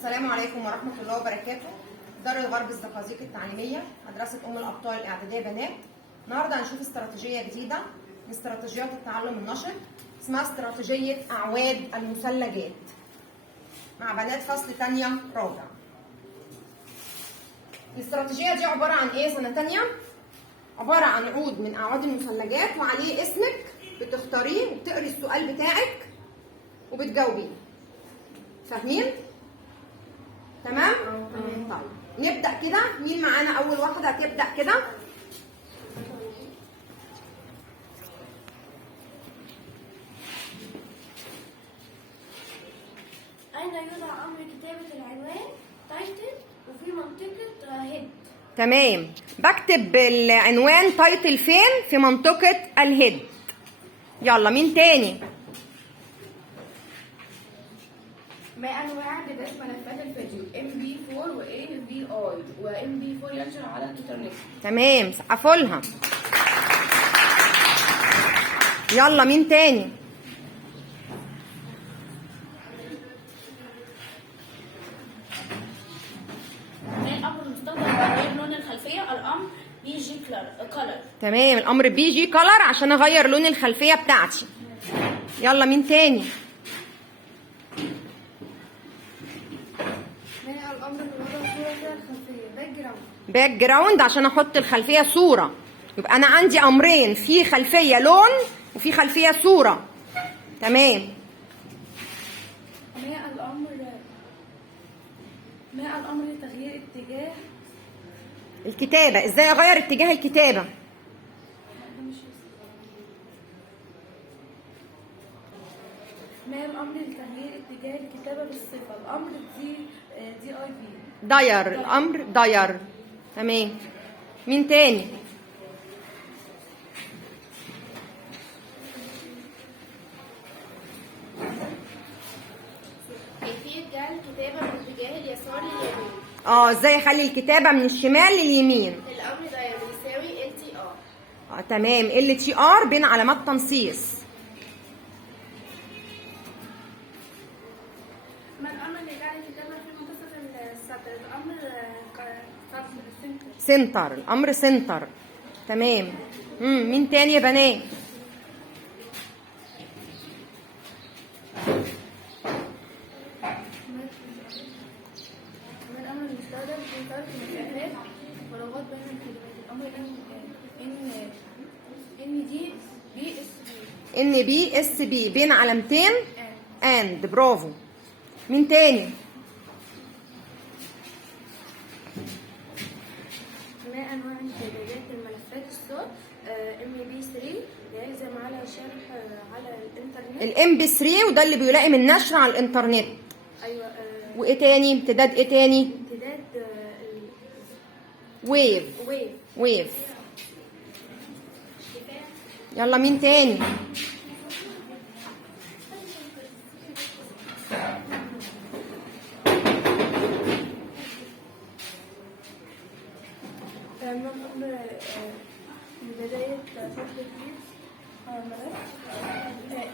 السلام عليكم ورحمة الله وبركاته. دار الغرب الزقازيق التعليمية، مدرسة أم الأبطال الإعدادية بنات. النهارده هنشوف استراتيجية جديدة من استراتيجيات التعلم النشط، اسمها استراتيجية أعواد المثلجات مع بنات فصل تانية رابع. الاستراتيجية دي عبارة عن إيه سنة تانية؟ عبارة عن عود من أعواد المثلجات وعليه اسمك، بتختاريه وبتقري السؤال بتاعك وبتجاوبيه. فاهمين؟ تمام؟ طيب نبدأ كده. مين معانا أول واحدة هتبدأ كده؟ أين يوضع أمر كتابة العنوان تايتل وفي منطقة هيد؟ تمام، بكتب العنوان تايتل فين؟ في منطقة الهيد. يلا مين تاني؟ ما انواع اعدادات ملفات الفيديو MP4 و AVI و MP4 ينشر على الانترنت؟ تمام، سقفوا لها. يلا مين تاني؟ ما الأمر المستخدم لتغيير لون الخلفية؟ الأمر BG color. تمام، الامر BG color عشان اغير لون الخلفيه بتاعتي. يلا مين تاني؟ ما الأمر اللي وضع صورة فيها الخلفية؟ باك جراوند عشان احط الخلفيه صوره. يبقى انا عندي امرين، في خلفيه لون وفي خلفيه صوره. تمام. ما الأمر لتغيير اتجاه الكتابه، ازاي اغير اتجاه الكتابه؟ ما الأمر لتغيير اتجاه الكتابة بالصفة؟ الأمر DIV. داير، الامر داير. تمام. مين تاني؟ كيفية جعل الكتابة من اتجاه اليسار لليمين؟ ازاي اخلي الكتابه من الشمال لليمين؟ الأمر ده بيساوي LTR. تمام، LTR بين علامات تنصيص. ما الأمر اللي جعل الكتابة في منتصف السطر؟ الأمر سنتر، الامر سنتر. تمام. مين تاني يا بنات؟ ما الأمر المستخدم في فرق المسافات ولغات بين الكلمات؟ الأمر NBSB بين علامتين and. برافو. مين تاني؟ ما أنواع امتدادات الملفات الصوت؟ MP3 يلزم على شرح على الإنترنت. MP3 وده اللي بيلائم النشر على الإنترنت. أيوة. وإيه تاني؟ امتداد إيه تاني؟ امتداد ويف. يلا مين تاني؟ ما الأمر لبداية سطر جديد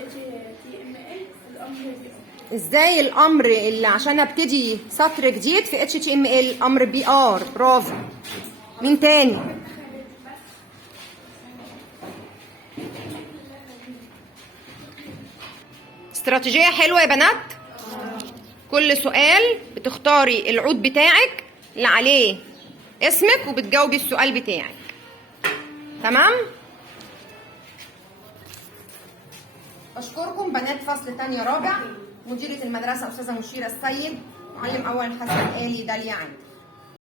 HTML؟ الأمر ازاي الامر اللي عشان ابتدي سطر جديد في HTML؟ امر BR. برافو. مين تاني؟ استراتيجية حلوة يا بنات. كل سؤال بتختاري العود بتاعك اللي عليه اسمك وبتجاوبي السؤال بتاعك. تمام؟ بشكركم بنات فصل تانية رابع، مديرة المدرسة أستاذة مشيرة السيد، معلم أول حسن آلي داليا عندي.